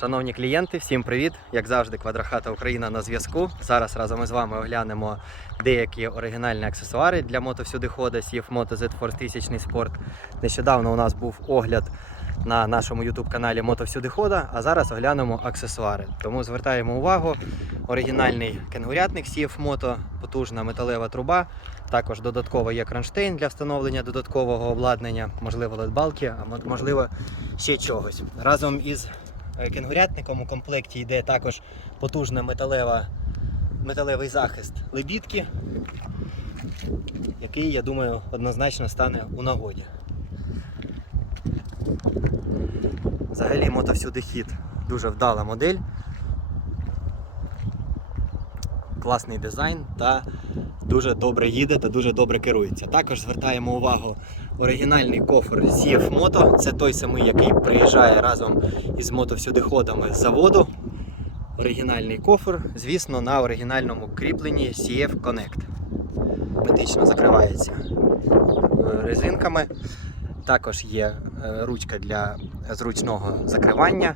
Шановні клієнти, всім привіт! Як завжди, квадрохата Україна на зв'язку. Зараз разом із вами оглянемо деякі оригінальні аксесуари для мотовсюдихода Сіф Moto Z Force 1000 Sport. Нещодавно у нас був огляд на нашому YouTube каналі Мотовсюдихода, а зараз оглянемо аксесуари. Тому звертаємо увагу. Оригінальний кенгурятник Сіф Moto, потужна металева труба. Також додатково є кронштейн для встановлення додаткового обладнання, можливо, ледбалки, а можливо ще чогось. Разом із кенгурятником у комплекті йде також потужна металева, металевий захист лебідки, який, я думаю, однозначно стане у нагоді. Взагалі мотовсюди хід дуже вдала модель. Класний дизайн та дуже добре їде та дуже добре керується. Також звертаємо увагу оригінальний кофр CF Moto. Це той самий, який приїжджає разом із мотовсюдиходами з заводу. Оригінальний кофр, звісно, на оригінальному кріпленні CF Connect. Метично закривається е, резинками. Також є е, ручка для зручного закривання.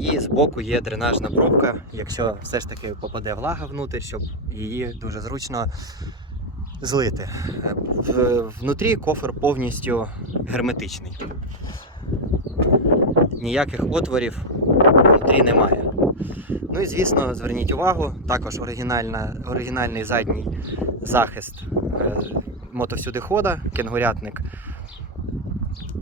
І збоку є дренажна пробка, якщо все ж таки попаде влага внутрь, щоб її дуже зручно злити. Внутрі кофр повністю герметичний. Ніяких отворів внутрі немає. Ну і звісно, зверніть увагу, також оригінальна, оригінальний задній захист е, мотовсюдихода, кенгурятник.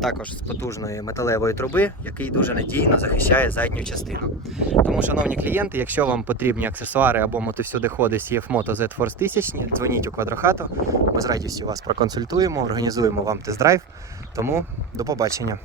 Також з потужної металевої труби, який дуже надійно захищає задню частину. Тому, шановні клієнти, якщо вам потрібні аксесуари або мотовсюдиходи CF Moto Z Force 1000, дзвоніть у квадрохату. Ми з радістю вас проконсультуємо, організуємо вам тест-драйв. Тому до побачення.